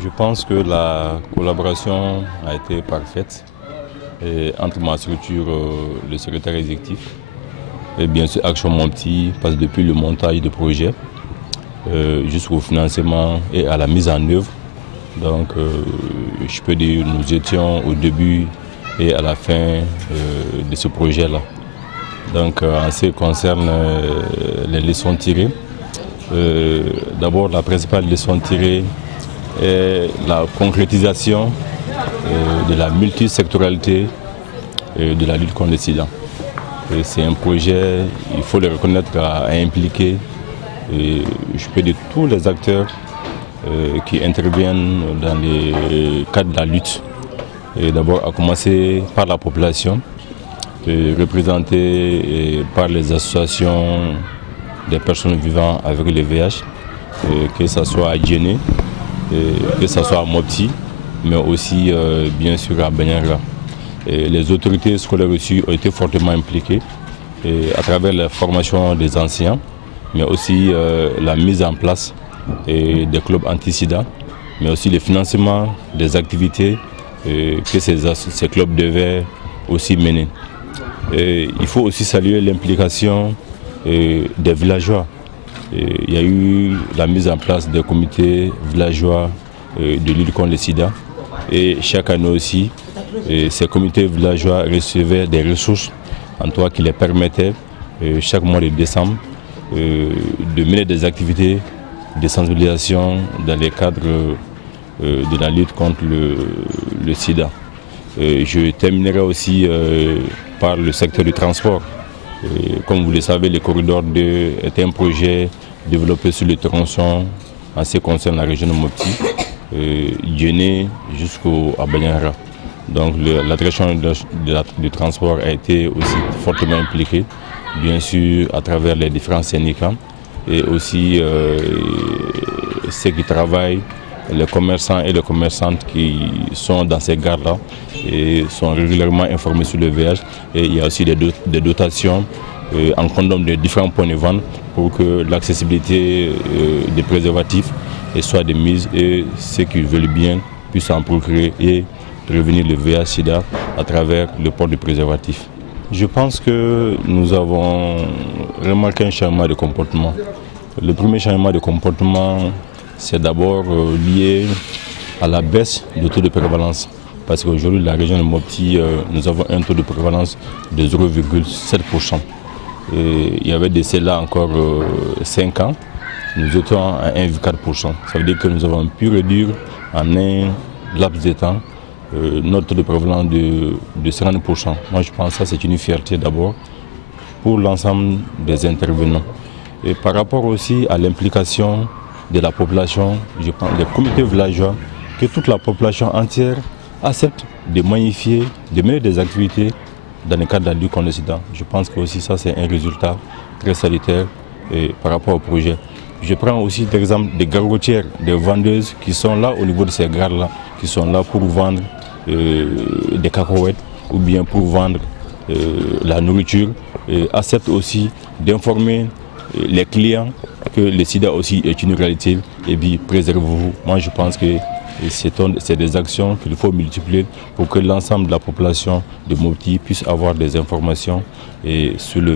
Je pense que la collaboration a été parfaite entre ma structure, le secrétaire exécutif, et bien sûr Action Mopti, parce que depuis le montage de projet jusqu'au financement et à la mise en œuvre. Donc je peux dire que nous étions au début et à la fin de ce projet-là. Donc en ce qui concerne les leçons tirées, d'abord la principale leçon tirée est la concrétisation de la multisectorialité de la lutte contre le sida. C'est un projet, il faut le reconnaître, à impliquer, je peux dire, tous les acteurs qui interviennent dans le cadre de la lutte. D'abord à commencer par la population, représentée par les associations des personnes vivant avec le VIH, que ce soit à Djenné, que ce soit à Mopti, mais aussi bien sûr à Banyara. Les autorités scolaires aussi ont été fortement impliquées à travers la formation des anciens, mais aussi la mise en place des clubs anti-sida, mais aussi le financement des activités que ces clubs devaient aussi mener. Il faut aussi saluer l'implication des villageois. Il y a eu la mise en place des comités villageois de lutte contre le sida, et chaque année aussi, ces comités villageois recevaient des ressources, en tout cas qui les permettaient chaque mois de décembre de mener des activités de sensibilisation dans les cadres de la lutte contre le sida. Je terminerai aussi par le secteur du transport. Comme vous le savez, le corridor 2 est un projet développé sur le tronçon en ce qui concerne la région de Mopti, Djenné jusqu'à Banyara. Donc la direction du transport a été aussi fortement impliquée, bien sûr à travers les différents syndicats et aussi ceux qui travaillent, les commerçants et les commerçantes qui sont dans ces gares-là et sont régulièrement informés sur le VIH. Et il y a aussi des dotations en condom de différents points de vente pour que l'accessibilité des préservatifs soit de mise et ceux qui veulent bien puissent en procurer et prévenir le VIH-Sida à travers le port de préservatifs. Je pense que nous avons remarqué un changement de comportement. Le premier changement de comportement, c'est d'abord lié à la baisse du taux de prévalence. Parce qu'aujourd'hui, la région de Mopti, nous avons un taux de prévalence de 0,7%. Il y avait de cela encore 5 ans, nous étions à 1,4%. Ça veut dire que nous avons pu réduire en un laps de temps notre taux de prévalence de 50%. Moi, je pense que ça, c'est une fierté d'abord pour l'ensemble des intervenants. Et par rapport aussi à l'implication de la population, je pense des comités villageois, que toute la population entière accepte de magnifier, de mener des activités dans le cadre de la lutte contre le sida. Je pense que aussi ça c'est un résultat très salutaire par rapport au projet. Je prends aussi l'exemple des gargotières, des vendeuses qui sont là au niveau de ces gares-là, qui sont là pour vendre des cacahuètes ou bien pour vendre la nourriture, acceptent aussi d'informer les clients que le sida aussi est une réalité et puis préservez-vous. Moi je pense que c'est des actions qu'il faut multiplier pour que l'ensemble de la population de Mopti puisse avoir des informations sur le